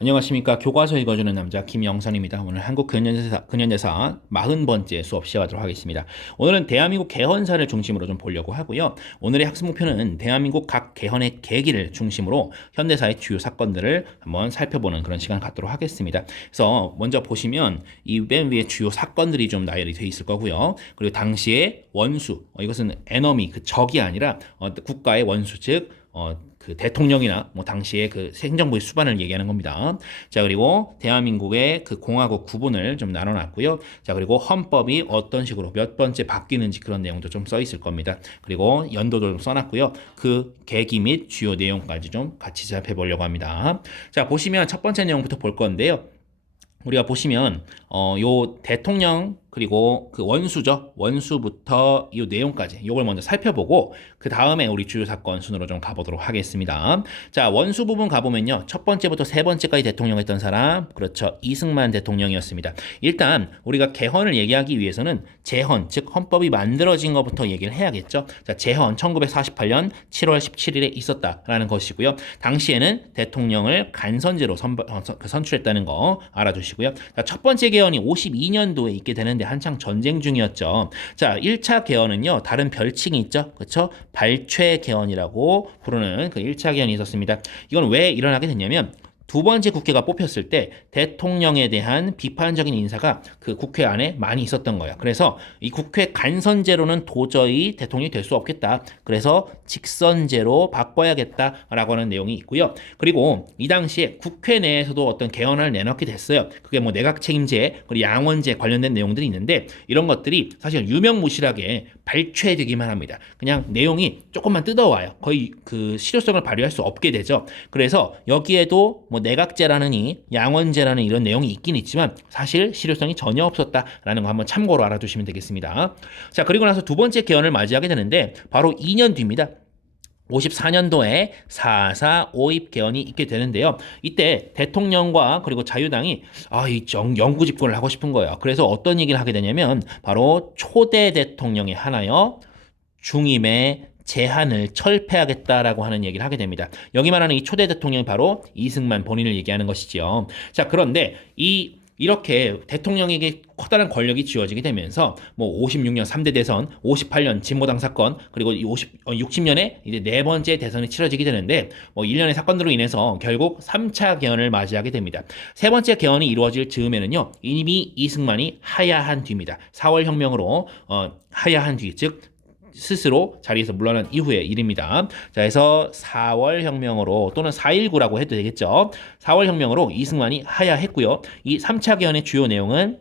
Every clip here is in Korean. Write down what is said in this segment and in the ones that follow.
안녕하십니까. 교과서 읽어주는 남자 김영선입니다. 오늘 한국 근현대사 40번째 수업 시작하도록 하겠습니다. 오늘은 대한민국 개헌사를 중심으로 좀 보려고 하고요. 오늘의 학습 목표는 대한민국 각 개헌의 계기를 중심으로 현대사의 주요 사건들을 한번 살펴보는 그런 시간을 갖도록 하겠습니다. 그래서 먼저 보시면 이 맨 위에 주요 사건들이 좀 나열이 되어 있을 거고요. 그리고 당시의 원수, 이것은 에너미, 그 적이 아니라 국가의 원수, 즉 그 대통령이나 뭐 당시에 그 행정부의 수반을 얘기하는 겁니다. 자, 그리고 대한민국의 그 공화국 구분을 좀 나눠놨고요. 자, 그리고 헌법이 어떤 식으로 몇 번째 바뀌는지 그런 내용도 좀 써 있을 겁니다. 그리고 연도도 좀 써놨고요. 그 계기 및 주요 내용까지 좀 같이 살펴보려고 합니다. 자, 보시면 첫 번째 내용부터 볼 건데요. 우리가 보시면 요 대통령 그리고 그 원수죠. 원수부터 이 내용까지 요걸 먼저 살펴보고 그 다음에 우리 주요 사건 순으로 좀 가보도록 하겠습니다. 자, 원수 부분 가보면요. 첫 번째부터 세 번째까지 대통령 했던 사람, 그렇죠. 이승만 대통령이었습니다. 일단 우리가 개헌을 얘기하기 위해서는 재헌, 즉 헌법이 만들어진 것부터 얘기를 해야겠죠. 자, 재헌 1948년 7월 17일에 있었다라는 것이고요. 당시에는 대통령을 간선제로 선출했다는 거 알아두시고요. 자, 첫 번째 개헌이 52년도에 있게 되는데 한창 전쟁 중이었죠. 자, 1차 개헌은요. 다른 별칭이 있죠. 그렇죠? 발췌 개헌이라고 부르는 그 1차 개헌이 있었습니다. 이건 왜 일어나게 됐냐면 두 번째 국회가 뽑혔을 때 대통령에 대한 비판적인 인사가 그 국회 안에 많이 있었던 거예요. 그래서 이 국회 간선제로는 도저히 대통령이 될 수 없겠다. 그래서 직선제로 바꿔야겠다라고 하는 내용이 있고요. 그리고 이 당시에 국회 내에서도 어떤 개헌을 내놓게 됐어요. 그게 뭐 내각 책임제, 그리고 양원제 관련된 내용들이 있는데 이런 것들이 사실 유명무실하게 발췌되기만 합니다. 그냥 내용이 조금만 뜯어와요. 거의 그 실효성을 발휘할 수 없게 되죠. 그래서 여기에도 뭐 내각제라느니 양원제라는 이런 내용이 있긴 있지만 사실 실효성이 전혀 없었다라는 거 한번 참고로 알아두시면 되겠습니다. 자, 그리고 나서 두 번째 개헌을 맞이하게 되는데 바로 2년 뒤입니다. 54년도에 4.4 오입 개헌이 있게 되는데요. 이때 대통령과 그리고 자유당이 이 영구 집권을 하고 싶은 거예요. 그래서 어떤 얘기를 하게 되냐면 바로 초대 대통령의 하나요. 중임의 제한을 철폐하겠다라고 하는 얘기를 하게 됩니다. 여기 말하는 이 초대 대통령이 바로 이승만 본인을 얘기하는 것이죠. 자, 그런데 이렇게 대통령에게 커다란 권력이 쥐어지게 되면서 뭐 56년 3대 대선, 58년 진보당 사건, 그리고 60년에 이제 네 번째 대선이 치러지게 되는데 뭐 일련의 사건들로 인해서 결국 3차 개헌을 맞이하게 됩니다. 세 번째 개헌이 이루어질 즈음에는요. 이미 이승만이 하야한 뒤입니다. 4월 혁명으로 하야한 뒤, 즉 스스로 자리에서 물러난 이후의 일입니다. 자, 그래서 4월 혁명으로 또는 4.19라고 해도 되겠죠. 4월 혁명으로 이승만이 하야했고요. 이 3차 개헌의 주요 내용은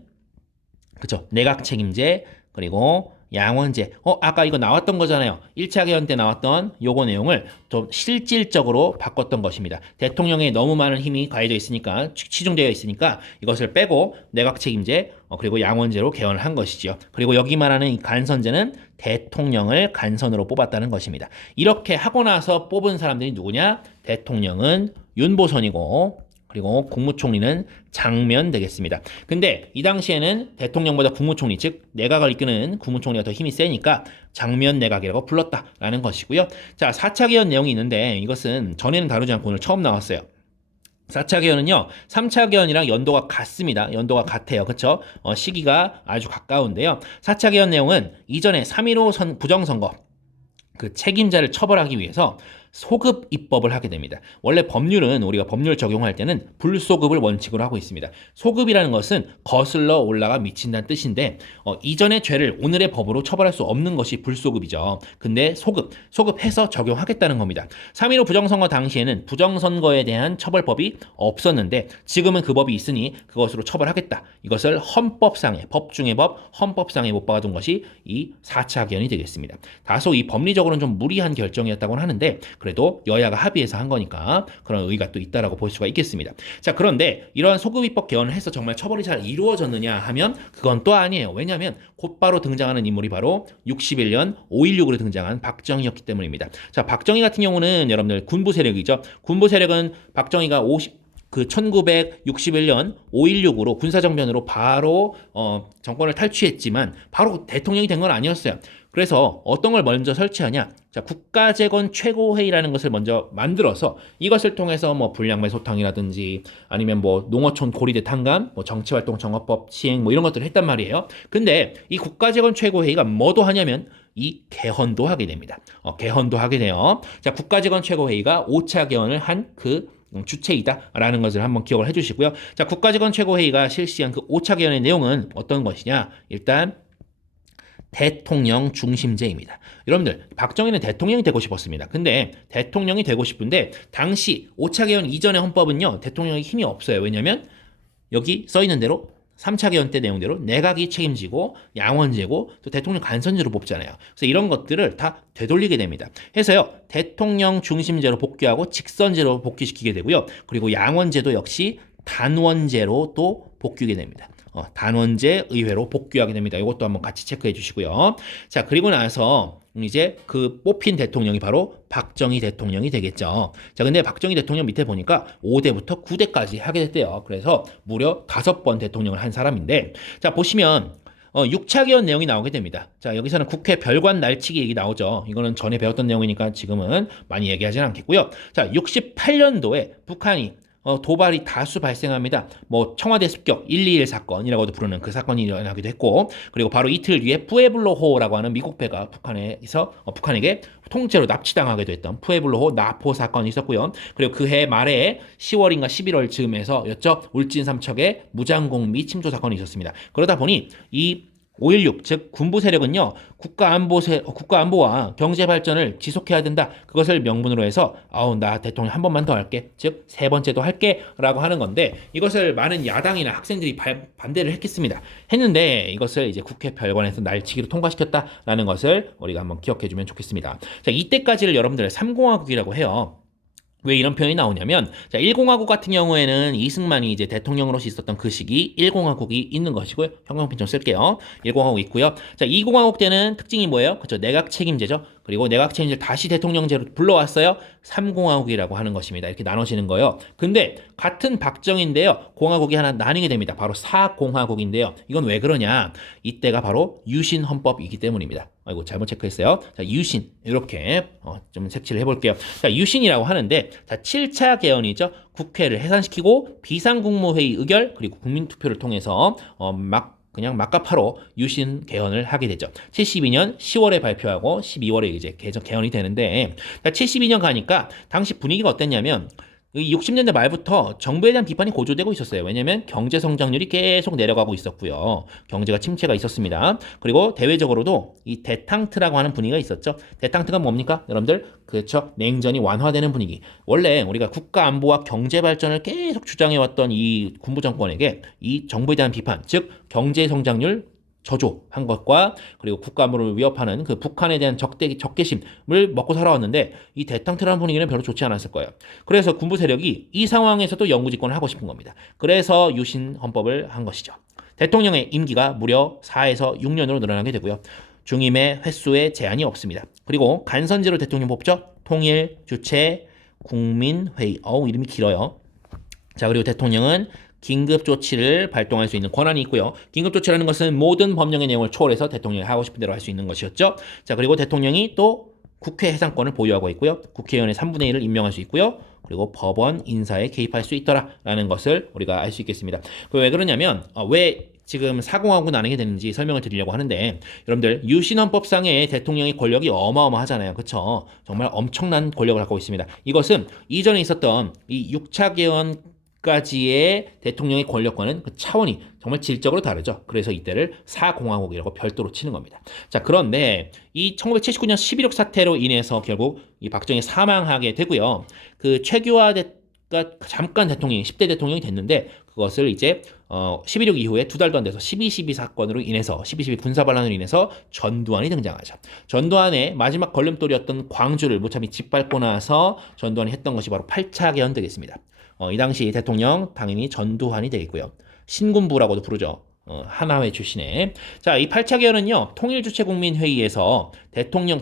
그쵸, 내각 책임제 그리고 양원제. 아까 이거 나왔던 거잖아요. 1차 개헌 때 나왔던 요거 내용을 좀 실질적으로 바꿨던 것입니다. 대통령에 너무 많은 힘이 가해져 있으니까, 치중되어 있으니까 이것을 빼고 내각 책임제, 그리고 양원제로 개헌을 한 것이죠. 그리고 여기 말하는 이 간선제는 대통령을 간선으로 뽑았다는 것입니다. 이렇게 하고 나서 뽑은 사람들이 누구냐? 대통령은 윤보선이고, 그리고 국무총리는 장면 되겠습니다. 근데 이 당시에는 대통령보다 국무총리, 즉 내각을 이끄는 국무총리가 더 힘이 세니까 장면 내각이라고 불렀다라는 것이고요. 자, 4차 개헌 내용이 있는데 이것은 전에는 다루지 않고 오늘 처음 나왔어요. 4차 개헌은요, 3차 개헌이랑 연도가 같습니다. 연도가 같아요. 그쵸? 시기가 아주 가까운데요. 4차 개헌 내용은 이전에 3.15 부정선거, 그 책임자를 처벌하기 위해서 소급 입법을 하게 됩니다. 원래 법률은 우리가 법률 적용할 때는 불소급을 원칙으로 하고 있습니다. 소급이라는 것은 거슬러 올라가 미친다는 뜻인데 이전의 죄를 오늘의 법으로 처벌할 수 없는 것이 불소급이죠. 근데 소급해서 적용하겠다는 겁니다. 3.15 부정선거 당시에는 부정선거에 대한 처벌법이 없었는데 지금은 그 법이 있으니 그것으로 처벌하겠다. 이것을 헌법상의, 법 중의 법, 헌법상에 못 박아둔 것이 이 4차 개헌이 되겠습니다. 다소 이 법리적으로는 좀 무리한 결정이었다고는 하는데 그래도 여야가 합의해서 한 거니까 그런 의의가 또 있다라고 볼 수가 있겠습니다. 자, 그런데 이러한 소급 입법 개헌을 해서 정말 처벌이 잘 이루어졌느냐 하면 그건 또 아니에요. 왜냐하면 곧바로 등장하는 인물이 바로 61년 5.16으로 등장한 박정희였기 때문입니다. 자, 박정희 같은 경우는 여러분들 군부 세력이죠. 군부 세력은 박정희가 1961년 5.16으로 군사정변으로 바로 정권을 탈취했지만 바로 대통령이 된 건 아니었어요. 그래서 어떤 걸 먼저 설치하냐? 자, 국가재건 최고회의라는 것을 먼저 만들어서 이것을 통해서 뭐 불량배 소탕이라든지 아니면 뭐 농어촌 고리대 탕감, 뭐 정치활동 정화법 시행 뭐 이런 것들을 했단 말이에요. 근데 이 국가재건 최고회의가 뭐도 하냐면 이 개헌도 하게 됩니다. 개헌도 하게 돼요. 자, 국가재건 최고회의가 5차 개헌을 한 그 주체이다라는 것을 한번 기억을 해주시고요. 자, 국가재건 최고회의가 실시한 그 5차 개헌의 내용은 어떤 것이냐? 일단 대통령 중심제입니다. 여러분들, 박정희는 대통령이 되고 싶었습니다. 근데 대통령이 되고 싶은데 당시 5차 개헌 이전의 헌법은요, 대통령이 힘이 없어요. 왜냐면 여기 써 있는 대로 3차 개헌 때 내용대로 내각이 책임지고 양원제고 또 대통령 간선제로 뽑잖아요. 그래서 이런 것들을 다 되돌리게 됩니다. 해서요, 대통령 중심제로 복귀하고 직선제로 복귀시키게 되고요. 그리고 양원제도 역시 단원제로 또 복귀게 됩니다. 단원제 의회로 복귀하게 됩니다. 이것도 한번 같이 체크해 주시고요. 자, 그리고 나서 이제 그 뽑힌 대통령이 바로 박정희 대통령이 되겠죠. 자, 근데 박정희 대통령 밑에 보니까 5대부터 9대까지 하게 됐대요. 그래서 무려 5번 대통령을 한 사람인데, 자, 보시면 6차 개헌 내용이 나오게 됩니다. 자, 여기서는 국회 별관 날치기 얘기 나오죠. 이거는 전에 배웠던 내용이니까 지금은 많이 얘기하지는 않겠고요. 자, 68년도에 북한이 도발이 다수 발생합니다. 뭐 청와대 습격 121 사건이라고도 부르는 그 사건이 일어나기도 했고, 그리고 바로 이틀 뒤에 푸에블로호라고 하는 미국 배가 북한에게 통째로 납치당하기도 했던 푸에블로호 나포 사건이 있었고요. 그리고 그해 말에 10월인가 11월 즈음에서였죠. 울진 삼척의 무장공비 침투 사건이 있었습니다. 그러다 보니 이 5.16, 즉 군부 세력은요, 국가안보와 경제 발전을 지속해야 된다. 그것을 명분으로 해서 나 대통령 한 번만 더 할게, 즉 세 번째도 할게라고 하는 건데, 이것을 많은 야당이나 학생들이 반대를 했는데 이것을 이제 국회 별관에서 날치기로 통과시켰다라는 것을 우리가 한번 기억해주면 좋겠습니다. 자, 이때까지를 여러분들 3공화국이라고 해요. 왜 이런 표현이 나오냐면, 자, 1공화국 같은 경우에는 이승만이 이제 대통령으로서 있었던 그 시기 1공화국이 있는 것이고요. 형광펜 좀 쓸게요. 1공화국 있고요. 자, 2공화국 때는 특징이 뭐예요? 그렇죠. 내각 책임제죠. 그리고 내각 책임제를 다시 대통령제로 불러왔어요. 3공화국이라고 하는 것입니다. 이렇게 나눠지는 거예요. 근데 같은 박정희인데요, 공화국이 하나 나뉘게 됩니다. 바로 4공화국인데요. 이건 왜 그러냐? 이때가 바로 유신 헌법이기 때문입니다. 아이고, 잘못 체크했어요. 자, 유신 이렇게 좀 색칠을 해볼게요. 자, 유신이라고 하는데, 자, 7차 개헌이죠. 국회를 해산시키고 비상국무회의 의결 그리고 국민투표를 통해서 그냥 막가파로 유신 개헌을 하게 되죠. 72년 10월에 발표하고 12월에 이제 개헌이 되는데, 72년 가니까 당시 분위기가 어땠냐면, 60년대 말부터 정부에 대한 비판이 고조되고 있었어요. 왜냐하면 경제 성장률이 계속 내려가고 있었고요. 경제가 침체가 있었습니다. 그리고 대외적으로도 이 대탕트라고 하는 분위기가 있었죠. 대탕트가 뭡니까? 여러분들, 그렇죠. 냉전이 완화되는 분위기. 원래 우리가 국가 안보와 경제 발전을 계속 주장해왔던 이 군부 정권에게 이 정부에 대한 비판, 즉 경제 성장률 저조한 것과 그리고 국가안보를 위협하는 그 북한에 대한 적개심을 먹고 살아왔는데, 이 대탕트라는 분위기는 별로 좋지 않았을 거예요. 그래서 군부 세력이 이 상황에서도 영구집권을 하고 싶은 겁니다. 그래서 유신 헌법을 한 것이죠. 대통령의 임기가 무려 4에서 6년으로 늘어나게 되고요. 중임의 횟수에 제한이 없습니다. 그리고 간선제로 대통령 뽑죠. 통일, 주체, 국민회의. 이름이 길어요. 자, 그리고 대통령은 긴급 조치를 발동할 수 있는 권한이 있고요. 긴급 조치라는 것은 모든 법령의 내용을 초월해서 대통령이 하고 싶은 대로 할 수 있는 것이었죠. 자, 그리고 대통령이 또 국회 해산권을 보유하고 있고요. 국회의원의 3분의 1을 임명할 수 있고요. 그리고 법원 인사에 개입할 수 있더라라는 것을 우리가 알 수 있겠습니다. 왜 그러냐면, 왜 지금 사공하고 나누게 되는지 설명을 드리려고 하는데, 여러분들, 유신헌법상의 대통령의 권력이 어마어마하잖아요. 그렇죠? 정말 엄청난 권력을 갖고 있습니다. 이것은 이전에 있었던 이 6차 개헌 까지의 대통령의 권력과는 그 차원이 정말 질적으로 다르죠. 그래서 이때를 4공화국이라고 별도로 치는 겁니다. 자, 그런데 이 1979년 11.6 사태로 인해서 결국 이 박정희 사망하게 되고요. 그 최규하가 잠깐 대통령이 10대 대통령이 됐는데, 그것을 이제 11.6 이후에 2달도 안 돼서 12.12 사건으로 인해서 12.12 군사반란으로 인해서 전두환이 등장하죠. 전두환의 마지막 걸림돌이었던 광주를 무참히 짓밟고 나서 전두환이 했던 것이 바로 8차 개헌 되겠습니다. 이 당시 대통령 당연히 전두환이 되겠고요. 신군부라고도 부르죠. 하나회 출신의. 자, 이 8차 개헌은요, 통일주체국민회의에서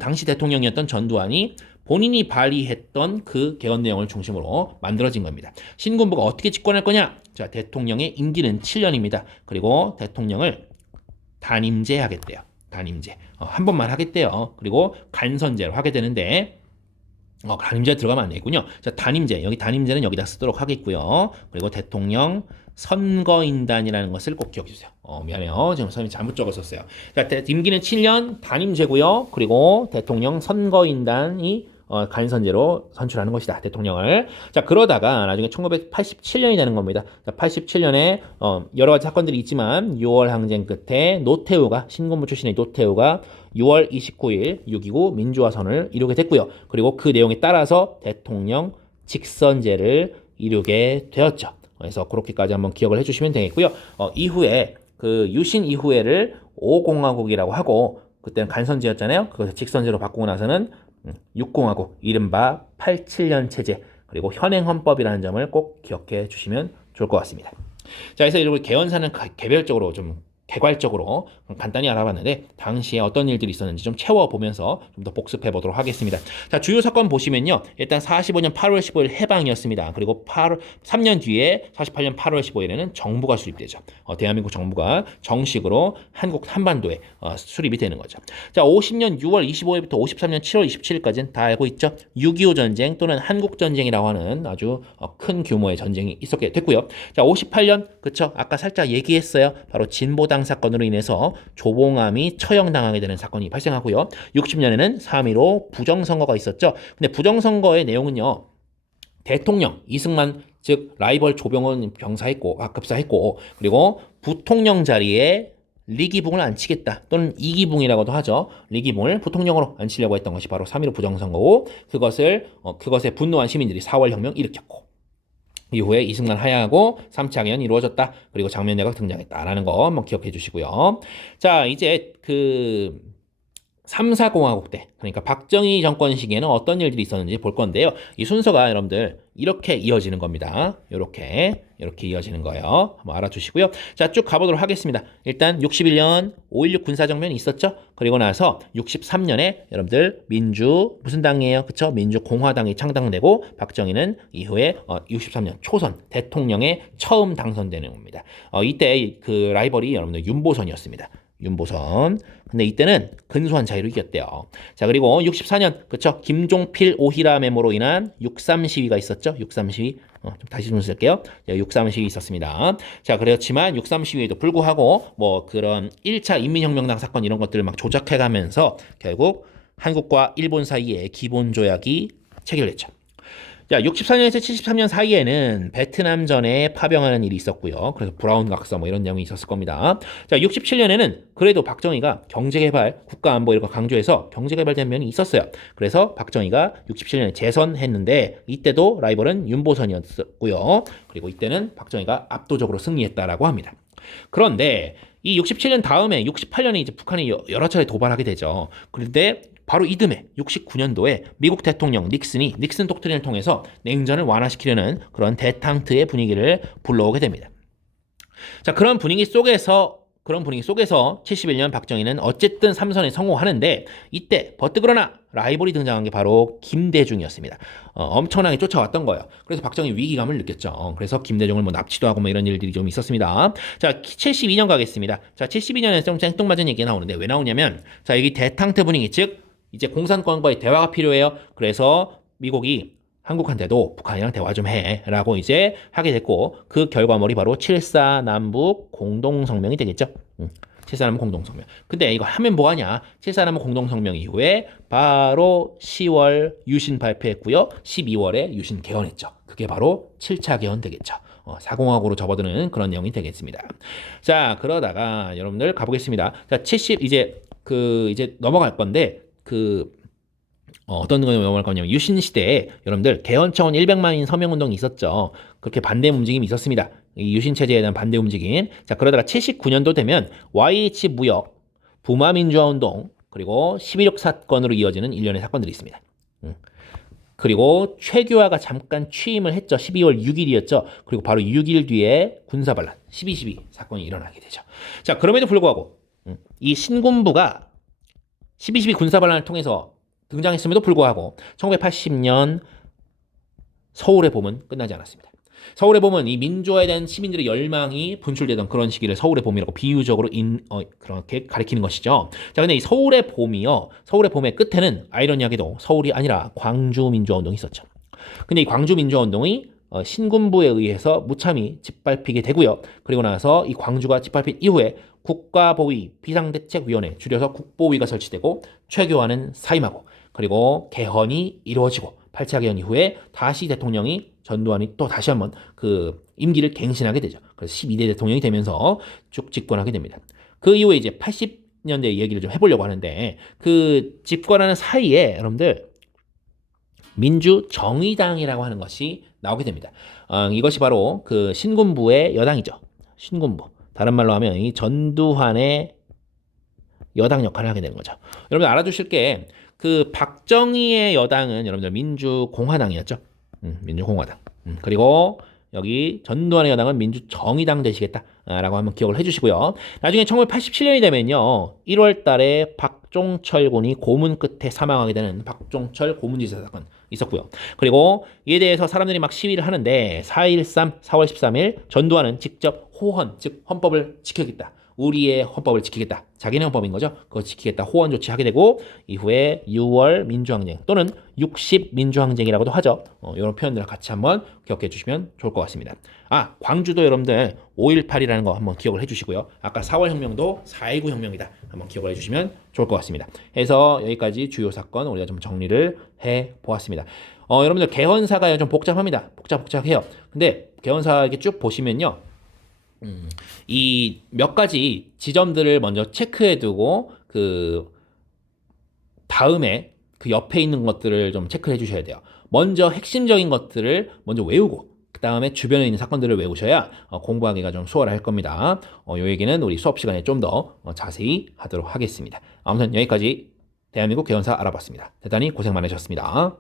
당시 대통령이었던 전두환이 본인이 발의했던 그 개헌 내용을 중심으로 만들어진 겁니다. 신군부가 어떻게 집권할 거냐? 자, 대통령의 임기는 7년입니다. 그리고 대통령을 단임제하겠대요. 단임제. 한 번만 하겠대요. 그리고 간선제로 하게 되는데 단임제 들어가면 안 되겠군요. 자, 단임제. 여기 단임제는 여기다 쓰도록 하겠고요. 그리고 대통령 선거인단이라는 것을 꼭 기억해 주세요. 미안해요. 지금 선생님이 잘못 적었었어요. 자, 임기는 7년 단임제고요. 그리고 대통령 선거인단이 간선제로 선출하는 것이다. 대통령을. 자, 그러다가 나중에 1987년이 되는 겁니다. 자, 87년에 여러 가지 사건들이 있지만 6월 항쟁 끝에 노태우가 신군부 출신의 노태우가 6월 29일 6.29 민주화선을 이루게 됐고요. 그리고 그 내용에 따라서 대통령 직선제를 이루게 되었죠. 그래서 그렇게까지 한번 기억을 해주시면 되겠고요. 이후에 그 유신 이후에를 5공화국이라고 하고 그때는 간선제였잖아요. 그것을 직선제로 바꾸고 나서는 6공화국, 이른바 87년 체제, 그리고 현행 헌법이라는 점을 꼭 기억해 주시면 좋을 것 같습니다. 자, 그래서 여러분 개헌사는 개별적으로 좀 개괄적으로 간단히 알아봤는데 당시에 어떤 일들이 있었는지 좀 채워보면서 좀 더 복습해 보도록 하겠습니다. 자, 주요 사건 보시면요. 일단 45년 8월 15일 해방이었습니다. 그리고 3년 뒤에 48년 8월 15일에는 정부가 수립되죠. 대한민국 정부가 정식으로 한국 한반도에 수립이 되는 거죠. 자, 50년 6월 25일부터 53년 7월 27일까지는 다 알고 있죠. 6.25 전쟁 또는 한국 전쟁이라고 하는 아주 큰 규모의 전쟁이 있었게 됐고요. 자, 58년 그쵸? 아까 살짝 얘기했어요. 바로 진보당 사건으로 인해서 조봉암이 처형당하게 되는 사건이 발생하고요. 60년에는 3.15 부정선거가 있었죠. 근데 부정선거의 내용은요. 대통령 이승만 즉 라이벌 조병원 급사했고 그리고 부통령 자리에 리기붕을 앉히겠다 또는 이기붕이라고도 하죠. 리기붕을 부통령으로 앉히려고 했던 것이 바로 3.15 부정선거고 그것에 분노한 시민들이 4월 혁명 일으켰고 이후에 이승만 하야하고 3차 개헌이 이루어졌다. 그리고 장면내각 등장했다라는 거 한번 기억해 주시고요. 자, 이제 3, 4공화국 때 그러니까 박정희 정권 시기에는 어떤 일들이 있었는지 볼 건데요. 이 순서가 여러분들 이렇게 이어지는 겁니다. 이렇게 이어지는 거예요. 한번 알아두시고요. 자, 쭉 가보도록 하겠습니다. 일단 61년 5.16 군사정변이 있었죠. 그리고 나서 63년에 여러분들 무슨 당이에요? 그쵸? 민주공화당이 창당되고 박정희는 이후에 63년 초선 대통령에 처음 당선되는 겁니다. 이때 그 라이벌이 여러분들 윤보선이었습니다. 윤보선. 근데 이때는 근소한 차이로 이겼대요. 자, 그리고 64년, 그쵸? 김종필 오히라 메모로 인한 6.3 시위가 있었죠? 6.3 시위. 좀 다시 좀 쓸게요. 6.3 시위 있었습니다. 자, 그렇지만 6.3 시위에도 불구하고 뭐 그런 1차 인민혁명당 사건 이런 것들을 막 조작해가면서 결국 한국과 일본 사이에 기본조약이 체결됐죠. 자, 64년에서 73년 사이에는 베트남전에 파병하는 일이 있었고요. 그래서 브라운 각서 뭐 이런 내용이 있었을 겁니다. 자, 67년에는 그래도 박정희가 경제개발, 국가안보 이런 거 강조해서 경제개발된 면이 있었어요. 그래서 박정희가 67년에 재선했는데 이때도 라이벌은 윤보선이었고요. 그리고 이때는 박정희가 압도적으로 승리했다라고 합니다. 그런데 이 67년 다음에 68년에 이제 북한이 여러 차례 도발하게 되죠. 그런데 바로 이듬해 69년도에 미국 대통령 닉슨 독트린을 통해서 냉전을 완화시키려는 그런 대탕트의 분위기를 불러오게 됩니다. 자, 그런 분위기 속에서 71년 박정희는 어쨌든 3선에 성공하는데 이때 버뜩그러나 라이벌이 등장한 게 바로 김대중이었습니다. 엄청나게 쫓아왔던 거예요. 그래서 박정희 위기감을 느꼈죠. 그래서 김대중을 뭐 납치도 하고 뭐 이런 일들이 좀 있었습니다. 자, 72년 가겠습니다. 자, 72년에 좀 생뚱맞은 얘기가 나오는데 왜 나오냐면 자, 여기 대탕트 분위기 즉 이제 공산권과의 대화가 필요해요. 그래서 미국이 한국한테도 북한이랑 대화 좀 해라고 이제 하게 됐고 그 결과물이 바로 7.4 남북 공동성명이 되겠죠. 7.4 남북 공동성명. 근데 이거 하면 뭐하냐? 7.4 남북 공동성명 이후에 바로 10월 유신 발표했고요. 12월에 유신 개헌했죠. 그게 바로 7차 개헌 되겠죠. 사공학으로 접어드는 그런 내용이 되겠습니다. 자, 그러다가 여러분들 가보겠습니다. 자, 이제 넘어갈 건데 어떤 거 넘어갈 거냐면 유신 시대에 여러분들 개헌청원 100만인 서명 운동이 있었죠. 그렇게 반대 움직임이 있었습니다. 이 유신 체제에 대한 반대 움직임. 자, 그러다가 79년도 되면 YH 무역, 부마 민주화 운동, 그리고 11.6 사건으로 이어지는 일련의 사건들이 있습니다. 그리고 최규하가 잠깐 취임을 했죠. 12월 6일이었죠. 그리고 바로 6일 뒤에 군사반란 12.12 사건이 일어나게 되죠. 자, 그럼에도 불구하고 이 신군부가 12.12 군사반란을 통해서 등장했음에도 불구하고 1980년 서울의 봄은 끝나지 않았습니다. 서울의 봄은 이 민주화에 대한 시민들의 열망이 분출되던 그런 시기를 서울의 봄이라고 비유적으로 그렇게 가리키는 것이죠. 자, 근데 이 서울의 봄이요. 서울의 봄의 끝에는 아이러니하게도 서울이 아니라 광주 민주화 운동이 있었죠. 근데 이 광주 민주화 운동이 신군부에 의해서 무참히 짓밟히게 되고요. 그리고 나서 이 광주가 짓밟힌 이후에 국가보위 비상대책위원회, 줄여서 국보위가 설치되고 최교환은 사임하고, 그리고 개헌이 이루어지고 8차 개헌 이후에 다시 대통령이 전두환이 또 다시 한번 그 임기를 갱신하게 되죠. 그래서 12대 대통령이 되면서 쭉 집권하게 됩니다. 그 이후에 이제 80년대 얘기를 좀 해보려고 하는데, 그 집권하는 사이에 여러분들 민주정의당이라고 하는 것이 나오게 됩니다. 이것이 바로 그 신군부의 여당이죠. 신군부. 다른 말로 하면 이 전두환의 여당 역할을 하게 되는 거죠. 여러분 알아두실 게 그 박정희의 여당은 여러분들 민주공화당이었죠. 민주공화당. 그리고 여기 전두환의 여당은 민주정의당 되시겠다라고 한번 기억을 해주시고요. 나중에 1987년이 되면요, 1월 달에 박종철 군이 고문 끝에 사망하게 되는 박종철 고문지사 사건 있었고요. 그리고 이에 대해서 사람들이 막 시위를 하는데 4.13 4월 13일 전두환은 직접 호헌, 즉 헌법을 지키겠다. 우리의 헌법을 지키겠다. 자기네 헌법인 거죠. 그거 지키겠다. 호헌 조치하게 되고, 이후에 6월 민주항쟁 또는 60 민주항쟁이라고도 하죠. 이런 표현들을 같이 한번 기억해 주시면 좋을 것 같습니다. 광주도 여러분들 5.18이라는 거 한번 기억을 해 주시고요. 아까 4월 혁명도 4.19 혁명이다. 한번 기억을 해 주시면 좋을 것 같습니다. 해서 여기까지 주요 사건 우리가 좀 정리를 해 보았습니다. 여러분들 개헌사가 좀 복잡합니다. 복잡해요. 근데 개헌사 이렇게 쭉 보시면요, 이 몇 가지 지점들을 먼저 체크해 두고 그 다음에 그 옆에 있는 것들을 좀 체크해 주셔야 돼요. 먼저 핵심적인 것들을 먼저 외우고 그 다음에 주변에 있는 사건들을 외우셔야 공부하기가 좀 수월할 겁니다. 요 얘기는 우리 수업 시간에 좀 더 자세히 하도록 하겠습니다. 아무튼 여기까지 대한민국 개헌사 알아봤습니다. 대단히 고생 많으셨습니다.